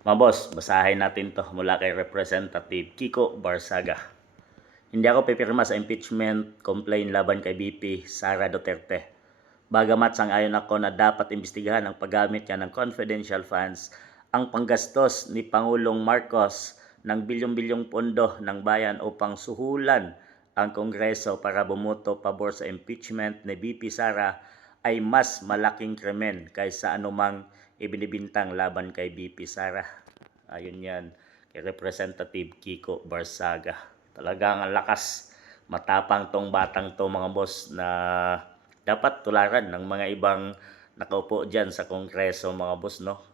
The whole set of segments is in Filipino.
Mga boss, basahin natin to mula kay Representative Kiko Barsaga. Hindi ako pipirma sa impeachment complaint laban kay VP Sara Duterte. Bagamat sang-ayon ako na dapat imbestigahan ang paggamit niya ng confidential funds, ang panggastos ni Pangulong Marcos ng bilyong-bilyong pondo ng bayan upang suhulan ang Kongreso para bumoto pabor sa impeachment ni VP Sara ay mas malaking krimen kaysa anumang ibinibintang laban kay VP Sara. Ayun yan, kay Representative Kiko Barsaga. Talagang ang lakas, matapang tong batang to mga boss na dapat tularan ng mga ibang nakaupo dyan sa Kongreso mga boss, no?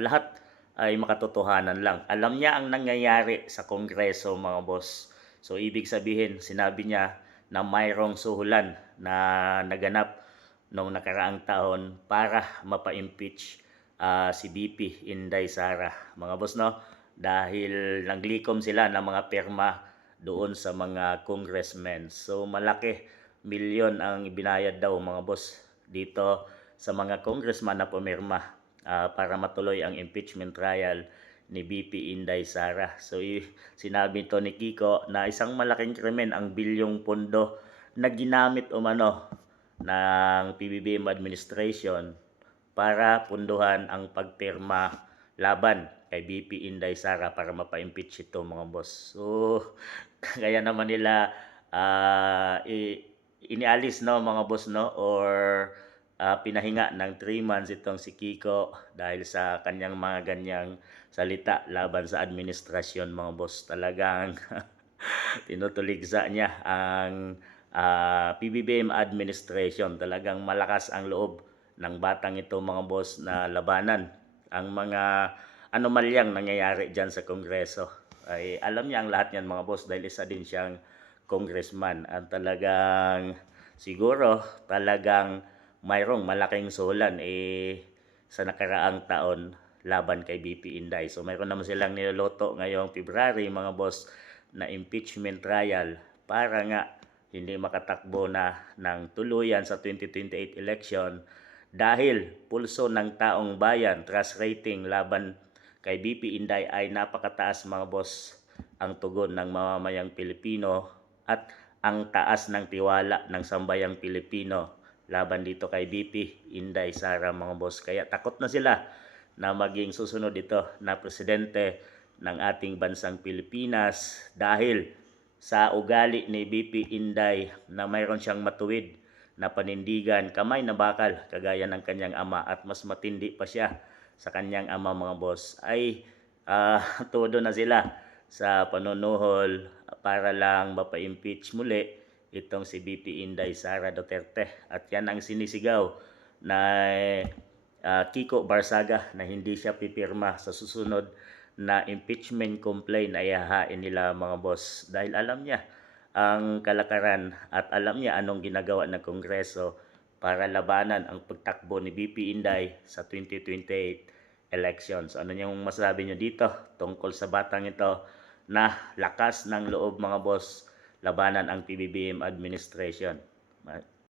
Lahat ay makatotohanan lang. Alam niya ang nangyayari sa Kongreso mga boss. So ibig sabihin, sinabi niya na mayroong suhulan na naganap noong nakaraang taon para mapa-impeach si BP Inday Sara mga boss, no, dahil naglikom sila ng mga pirma doon sa mga congressmen. So malaki, milyon ang ibinayad daw mga boss dito sa mga congressman na pumirma para matuloy ang impeachment trial ni BP Inday Sara. So sinabi to ni Kiko na isang malaking krimen ang bilyong pondo na ginamit umano ng PBBM administration para punduhan ang pagpirma laban kay BP Inday Sara para mapa-impeach ito mga boss. So kaya naman nila inialis, no mga boss, no, or pinahinga ng 3 months itong si Kiko dahil sa kanyang mga ganyang salita laban sa administrasyon mga boss. Talagang tinutuligsa niya ang PBBM administration. Talagang malakas ang loob ng batang ito mga boss na labanan ang mga anomalyang nangyayari dyan sa Kongreso. Ay alam niya ang lahat niyan mga boss dahil isa din siyang congressman at talagang siguro talagang mayroong malaking sulan sa nakaraang taon laban kay BP Inday. So mayroon naman silang niloloto ngayong February mga boss na impeachment trial para nga hindi makatakbo na ng tuluyan sa 2028 election dahil pulso ng taong bayan, trust rating laban kay BP Inday ay napakataas mga boss. Ang tugon ng mamamayang Pilipino at ang taas ng tiwala ng sambayang Pilipino laban dito kay BP Inday Sara mga boss. Kaya takot na sila na maging susunod ito na presidente ng ating bansang Pilipinas dahil sa ugali ni BP Inday na mayroon siyang matuwid na panindigan, kamay na bakal kagaya ng kanyang ama at mas matindi pa siya sa kanyang ama mga boss, ay todo na sila sa panunuhol para lang mapa-impeach muli itong si BP Inday Sara Duterte. At yan ang sinisigaw na Kiko Barsaga na hindi siya pipirma sa susunod na impeachment complaint ay hahain nila mga boss dahil alam niya ang kalakaran at alam niya anong ginagawa ng Kongreso para labanan ang pagtakbo ni BP Inday sa 2028 elections. Ano yung masasabi niyo dito tungkol sa batang ito na lakas ng loob mga boss labanan ang PBBM administration?